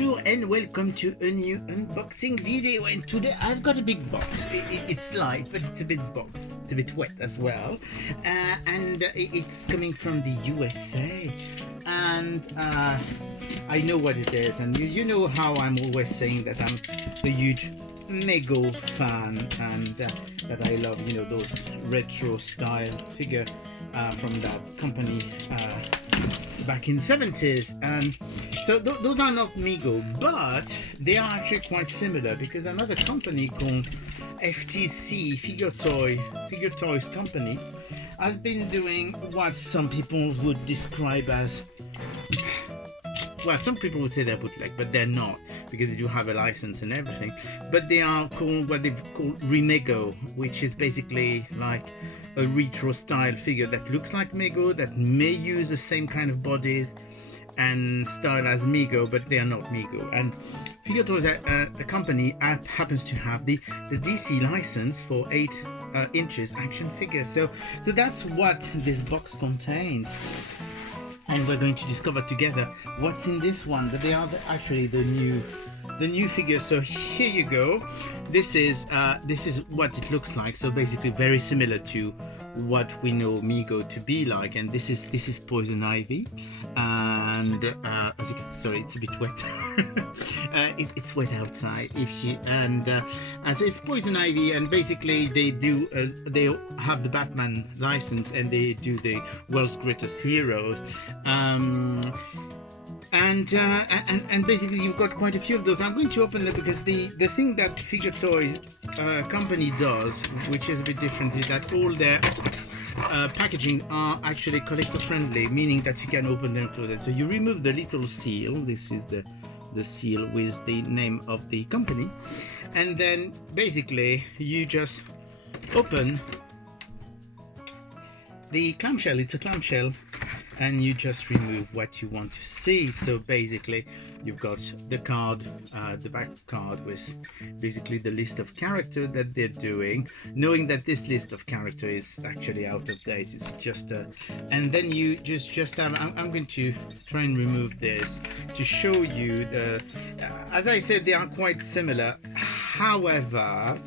Bonjour and welcome to a new unboxing video, and today I've got a big box. It's light, but it's a big box. It's a bit wet as well, and it's coming from the USA, and I know what it is, and you know how I'm always saying that I'm a huge Mego fan, and that I love, you know, those retro style figure from that company back in the 70s. And so those are not Mego, but they are actually quite similar, because another company called FTC Figure Toys Company has been doing what some people would describe as, well, some people would say they're bootleg, but they're not, because they do have a license and everything. But they are called what they've called Remego, which is basically like a retro style figure that looks like Mego, that may use the same kind of bodies and style as Mego, but they are not Mego. And Figure Toys, a company, happens to have the DC license for 8 inches action figures. So that's what this box contains. And we're going to discover together what's in this one. But they are actually the new figure. So here you go. This is what it looks like. So basically very similar to what we know Mego to be like. And this is Poison Ivy. And as you can, sorry, it's a bit wet. It's wet outside. So it's Poison Ivy, and basically they have the Batman license, and they do the world's greatest heroes. And basically you've got quite a few of those. I'm going to open them because the thing that Figure Toys company does, which is a bit different, is that all their packaging are actually collector friendly, meaning that you can open them, close them. So you remove the little seal. This is the seal with the name of the company, and then basically you just open the clamshell. It's a clamshell, and you just remove what you want to see. So basically you've got the card, the back card, with basically the list of characters that they're doing, knowing that this list of characters is actually out of date. It's just and then you just have, I'm going to try and remove this to show you the, as I said, they are quite similar. However,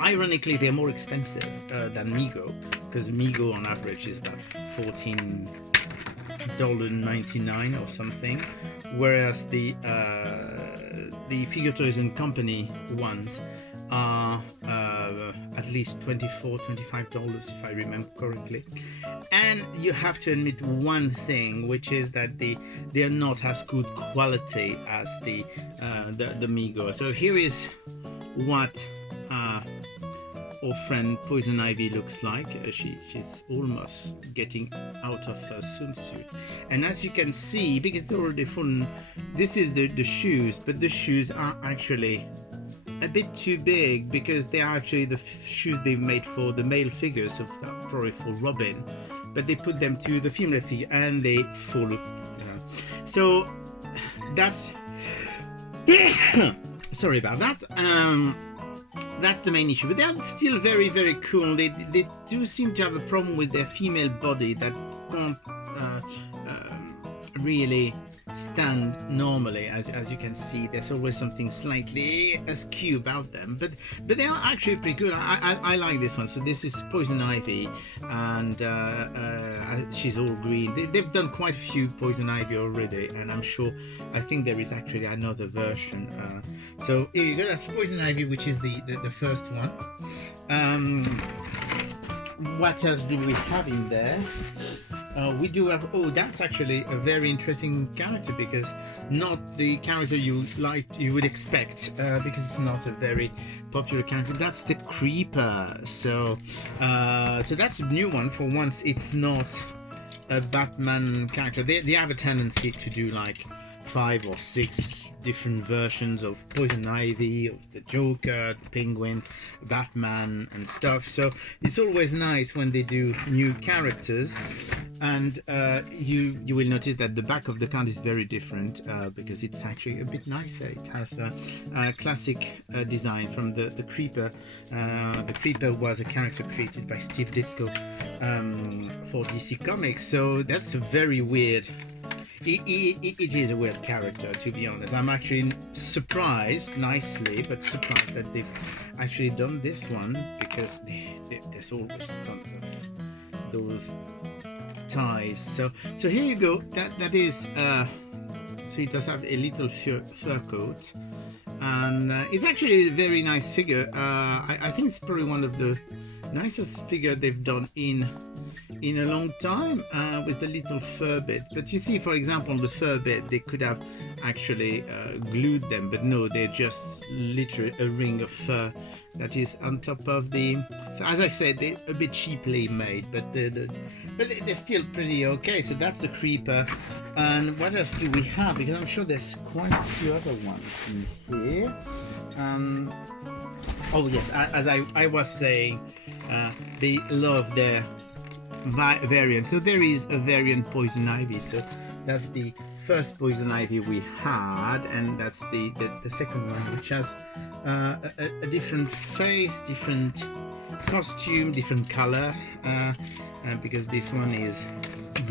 ironically, they're more expensive than Mego, because Mego on average is about $14.99 or something, whereas the Figure Toys and Company ones are at least $24-25 if I remember correctly. And you have to admit one thing, which is that they are not as good quality as the Mego. So here is what our friend Poison Ivy looks like. She's almost getting out of her swimsuit, and as you can see, because it's already full, this is the shoes, but the shoes are actually a bit too big, because they are actually the shoes they've made for the male figures of probably for Robin, but they put them to the female figure and they fall, you know. So that's sorry about that. That's the main issue, but they're still very, very cool. They do seem to have a problem with their female body that can't really stand normally. As you can see, there's always something slightly askew about them, but they are actually pretty good. I like this one. So this is Poison Ivy, and she's all green. They've done quite a few Poison Ivy already, and I think there is actually another version. So here you go. That's Poison Ivy, which is the first one. What else do we have in there? We do have, that's actually a very interesting character, because not the character you would expect, because it's not a very popular character. That's the Creeper. So that's a new one. For once, it's not a Batman character. They have a tendency to do like 5 or 6 different versions of Poison Ivy, of the Joker, the Penguin, Batman and stuff. So it's always nice when they do new characters. And you will notice that the back of the card is very different, because it's actually a bit nicer. It has a classic design from the Creeper. The Creeper was a character created by Steve Ditko for DC Comics. So that's a very weird it is a weird character, to be honest. I'm actually surprised, nicely, but surprised that they've actually done this one, because there's always tons of those ties. So here you go. That is so it does have a little fur coat, and it's actually a very nice figure. I think it's probably one of the nicest figure they've done in a long time, with the little fur bit. But you see, for example, the fur bit, they could have actually glued them, but no, they're just literally a ring of fur that is on top of the. So as I said, they're a bit cheaply made, but they're still pretty okay. So that's the creeper. And what else do we have? Because I'm sure there's quite a few other ones in here. Oh yes, as I was saying, they love their variant. So there is a variant poison ivy. So that's the first poison ivy we had, and that's the second one, which has a different face, different costume, different color, because this one is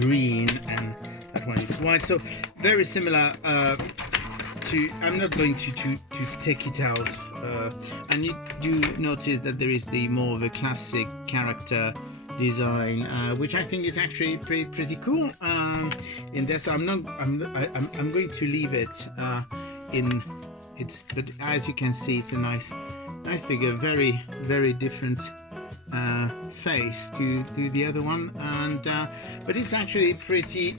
green and that one is white. So very similar to. I'm not going to take it out, and you do notice that there is the more of a classic character design, which I think is actually pretty cool in there. So I'm going to leave it in its, but as you can see, it's a nice figure, very different face to the other one, and but it's actually pretty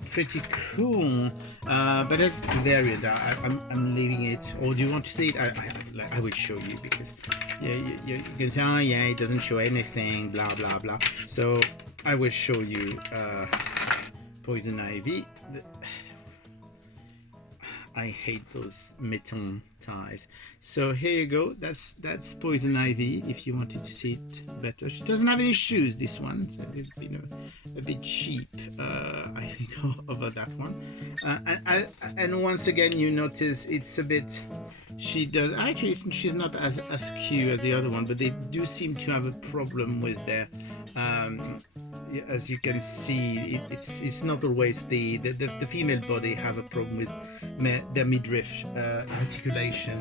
cool. But as it's a variant, I'm leaving it. Or do you want to see it? I will show you, because you can say, oh yeah, it doesn't show anything, blah blah blah. So I will show you poison ivy. I hate those metal ties. So here you go. That's poison ivy. If you wanted to see it better, she doesn't have any shoes. This one, so it's been a bit cheap, I think, over that one. And once again, you notice it's a bit. She does actually. She's not as cute as the other one, but they do seem to have a problem with their. As you can see, it's not always the female body have a problem with their midriff articulation,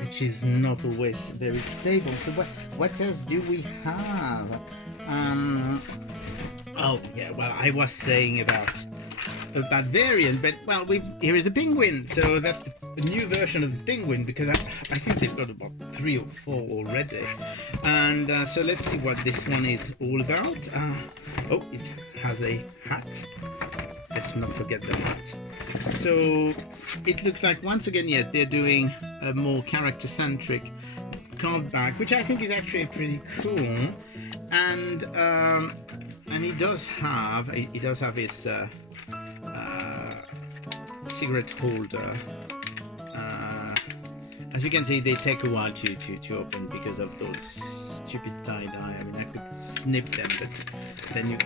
which is not always very stable. So what else do we have? Oh yeah, well, I was saying about variant, but well, here is a penguin. So that's a new version of the penguin, because I think they've got about 3 or 4 already. And so let's see what this one is all about. Oh, it has a hat. Let's not forget the hat. So it looks like, once again, yes, they're doing a more character-centric card back, which I think is actually pretty cool. And he does have his cigarette holder. As you can see, they take a while to open because of those stupid tie-dye. I mean, I could snip them, but then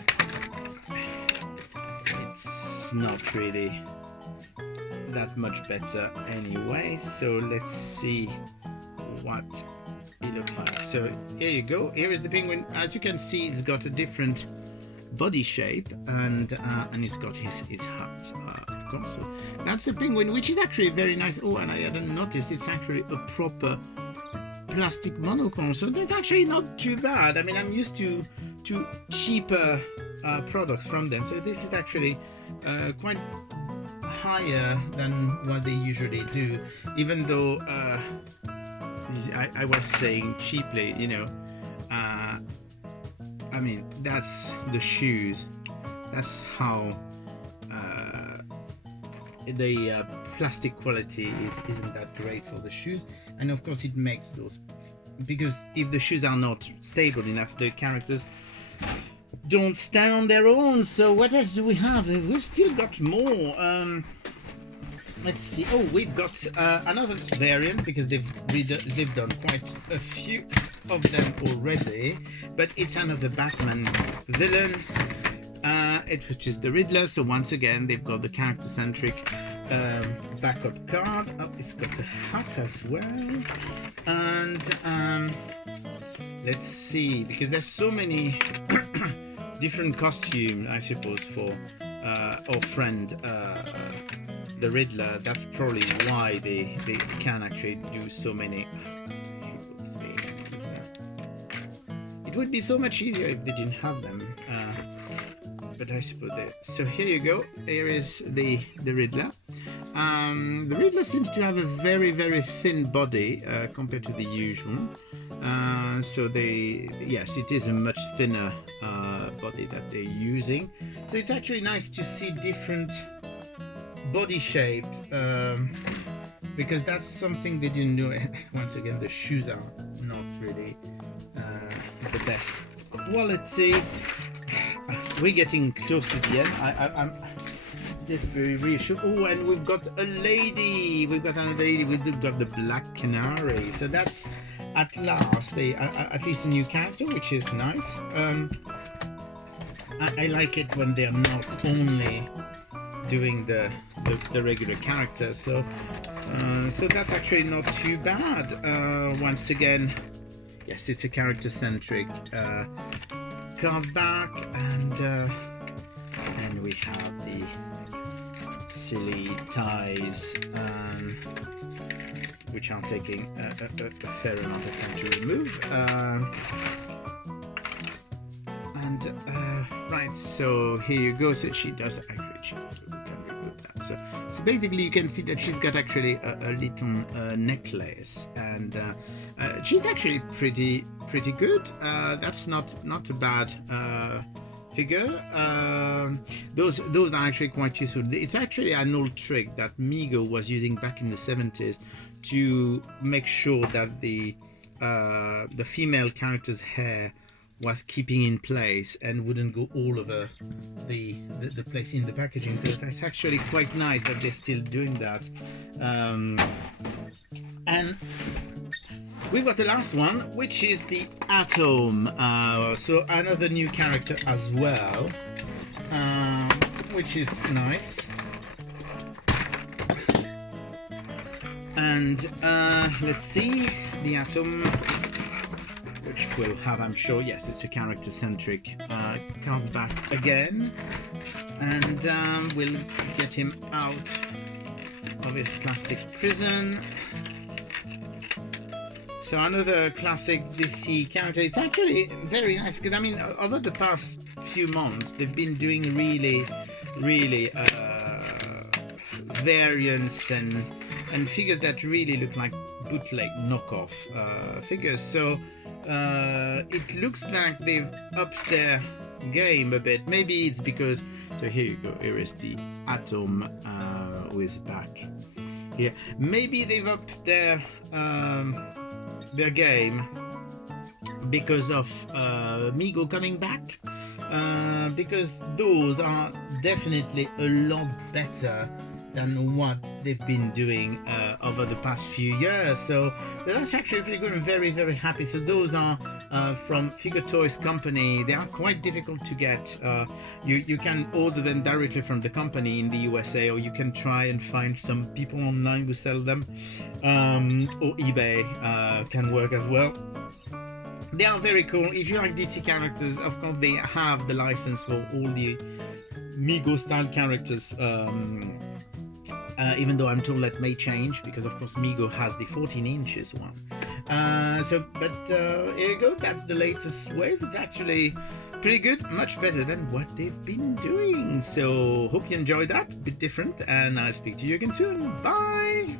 it's not really that much better anyway. So let's see what it looks like. So here you go. Here is the penguin. As you can see, it's got a different body shape, and he's got his hat, of course. So that's a penguin, which is actually very nice. Oh, and I hadn't noticed, it's actually a proper plastic monochrome, so that's actually not too bad. I mean, I'm used to cheaper products from them, so this is actually quite higher than what they usually do, even though I was saying cheaply, you know. I mean, that's the shoes. That's how the plastic quality isn't that great for the shoes. And of course, it makes those, because if the shoes are not stable enough, the characters don't stand on their own. So what else do we have? We've still got more. Let's see. Oh, we've got another variant, because they've done quite a few of them already, but it's another Batman villain, which is the Riddler. So once again, they've got the character-centric backup card. Oh, it's got a hat as well. And let's see, because there's so many different costumes, I suppose, for or friend, the Riddler. That's probably why they can actually do so many things. It would be so much easier if they didn't have them, but I suppose they. So here you go. Here is the Riddler. The Riddler seems to have a very thin body compared to the usual. So yes, it is a much thinner body that they're using. So it's actually nice to see different body shape, because that's something they didn't do. Once again, the shoes are not really the best quality. We're getting close to the end. I'm just very reassured. Oh, and we've got a lady. We've got another lady. We've got the Black Canary. So that's at last at least a new character, which is nice. I like it when they're not only doing the regular character. So that's actually not too bad. Once again, yes, it's a character-centric carve back, and we have the silly ties, which are taking a fair amount of time to remove. Right, so here you go. So she does actually, she can remove that. So basically, you can see that she's got actually a little necklace, and she's actually pretty good. That's not a bad figure. Those are actually quite useful. It's actually an old trick that Mego was using back in the 70s to make sure that the female character's hair was keeping in place and wouldn't go all over the place in the packaging. So that's actually quite nice that they're still doing that. And we've got the last one, which is the Atom. So another new character as well, which is nice. And let's see, the Atom, which will have, I'm sure, yes, it's a character-centric carve back again. And we'll get him out of his plastic prison. So another classic DC character. It's actually very nice because, I mean, over the past few months, they've been doing really variants and figures that really look like bootleg knockoff figures. So it looks like they've upped their game a bit. Maybe it's because, so here you go, here is the Atom with back here. Maybe they've upped their game because of Mego coming back, because those are definitely a lot better than what they've been doing over the past few years. So that's actually pretty good. I'm very happy. So those are from Figure Toys Company. They are quite difficult to get. You can order them directly from the company in the USA, or you can try and find some people online who sell them, or eBay can work as well. They are very cool. If you like DC characters, of course they have the license for all the Mego-styled characters. Even though I'm told that may change, because of course Mego has the 14 inches one. But here you go, that's the latest wave. It's actually pretty good, much better than what they've been doing. So hope you enjoyed that, a bit different, and I'll speak to you again soon. Bye!